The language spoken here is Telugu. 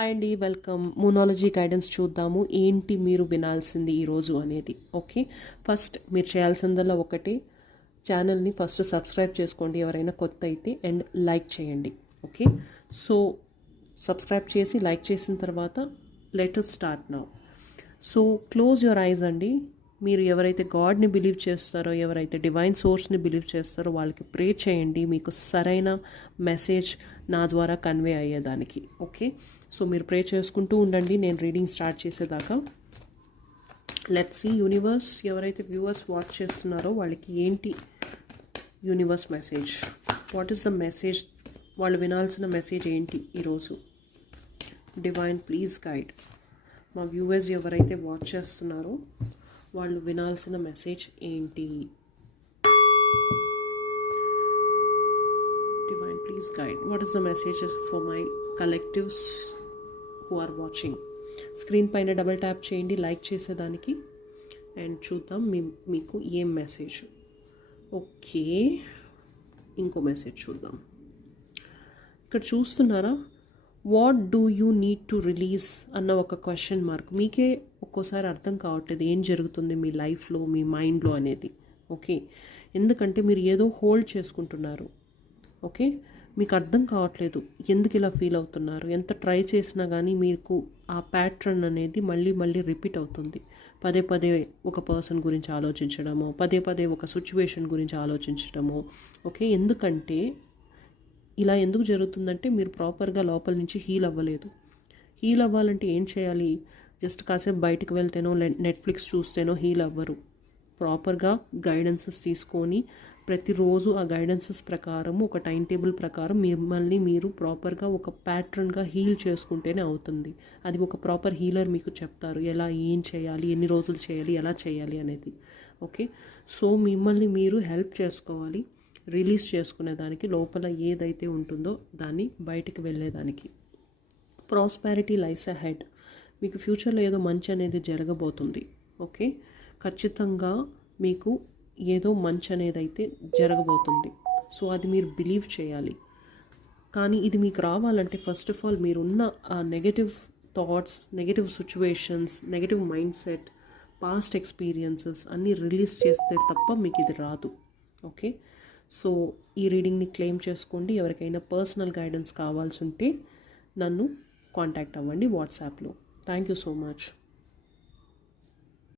హాయ్ అండి, వెల్కమ్. మూనాలజీ గైడెన్స్ చూద్దాము. ఏంటి మీరు వినాల్సింది ఈరోజు అనేది. ఓకే, ఫస్ట్ మీరు చేయాల్సిందల్లా ఒకటి, ఛానల్ని ఫస్ట్ సబ్స్క్రైబ్ చేసుకోండి ఎవరైనా కొత్త అయితే, అండ్ లైక్ చేయండి. ఓకే, సో సబ్స్క్రైబ్ చేసి లైక్ చేసిన తర్వాత let us start now. So close your eyes అండి. మీరు ఎవరైతే గాడ్ని బిలీవ్ చేస్తారో, ఎవరైతే డివైన్ సోర్స్ని బిలీవ్ చేస్తారో వాళ్ళకి ప్రే చేయండి, మీకు సరైన మెసేజ్ నా ద్వారా కన్వే అయ్యేదానికి. ఓకే, సో మీరు ప్రే చేసుకుంటూ ఉండండి నేను రీడింగ్ స్టార్ట్ చేసేదాకా. లెట్స్ సీ యూనివర్స్, ఎవరైతే వ్యూవర్స్ వాచ్ చేస్తున్నారో వాళ్ళకి ఏంటి universe message, what is the message, వాళ్ళు వినాల్సిన మెసేజ్ ఏంటి ఈరోజు. Divine please guide. మా వ్యూవర్స్ ఎవరైతే వాచ్ చేస్తున్నారో వాళ్ళు వినాల్సిన మెసేజ్ ఏంటి. Divine please guide, what is the messages for my collectives who are watching. Screen పైన డబుల్ ట్యాప్ చేయండి లైక్ చేసేదానికి, అండ్ చూద్దాం మీకు ఏం మెసేజ్. ఓకే, ఇంకో మెసేజ్ చూద్దాం. ఇక్కడ చూస్తున్నారా, what do you need to release అన్న ఒక క్వశ్చన్ మార్క్. మీకే ఒక్కోసారి అర్థం కావట్లేదు ఏం జరుగుతుంది మీ లైఫ్లో, మీ మైండ్లో అనేది. ఓకే, ఎందుకంటే మీరు ఏదో హోల్డ్ చేసుకుంటున్నారు. ఓకే, మీకు అర్థం కావట్లేదు ఎందుకు ఇలా ఫీల్ అవుతున్నారు. ఎంత ట్రై చేసినా కానీ మీకు ఆ ప్యాటర్న్ అనేది మళ్ళీ మళ్ళీ రిపీట్ అవుతుంది. పదే పదే ఒక పర్సన్ గురించి ఆలోచించడము, పదే పదే ఒక సిచ్యువేషన్ గురించి ఆలోచించడము. ఓకే, ఎందుకంటే ఇలా ఎందుకు జరుగుతుందంటే మీరు ప్రాపర్గా లోపల నుంచి హీల్ అవ్వలేదు. హీల్ అవ్వాలంటే ఏం చేయాలి, జస్ట్ కాసేపు బయటకు వెళ్తేనో నెట్ఫ్లిక్స్ చూస్తేనో హీల్ అవ్వరు. ప్రాపర్గా గైడెన్సెస్ తీసుకొని ప్రతిరోజు ఆ గైడెన్సెస్ ప్రకారము ఒక టైం టేబుల్ ప్రకారం మిమ్మల్ని మీరు ప్రాపర్గా ఒక ప్యాటర్న్గా హీల్ చేసుకుంటేనే అవుతుంది. అది ఒక ప్రాపర్ హీలర్ మీకు చెప్తారు ఎలా, ఏం చేయాలి, ఎన్ని రోజులు చేయాలి, ఎలా చేయాలి అనేది. ఓకే, సో మిమ్మల్ని మీరు హెల్ప్ చేసుకోవాలి రిలీజ్ చేసుకునేదానికి, లోపల ఏదైతే ఉంటుందో దాన్ని బయటికి వెళ్ళేదానికి. ప్రాస్పారిటీ లైస్ అహెడ్. మీకు ఫ్యూచర్లో ఏదో మంచి అనేది జరగబోతుంది. ఓకే, ఖచ్చితంగా మీకు ఏదో మంచి అనేది అయితే జరగబోతుంది. సో అది మీరు బిలీవ్ చేయాలి. కానీ ఇది మీకు రావాలంటే ఫస్ట్ ఆఫ్ ఆల్ మీరున్న ఆ negative thoughts, negative situations, negative mind set, past experiences అన్నీ రిలీజ్ చేస్తే తప్ప మీకు ఇది రాదు. ఓకే, సో ఈ రీడింగ్ని క్లెయిమ్ చేసుకోండి. ఎవరికైనా పర్సనల్ గైడెన్స్ కావాల్సి ఉంటే నన్ను కాంటాక్ట్ అవ్వండి వాట్సాప్లో. Thank you so much.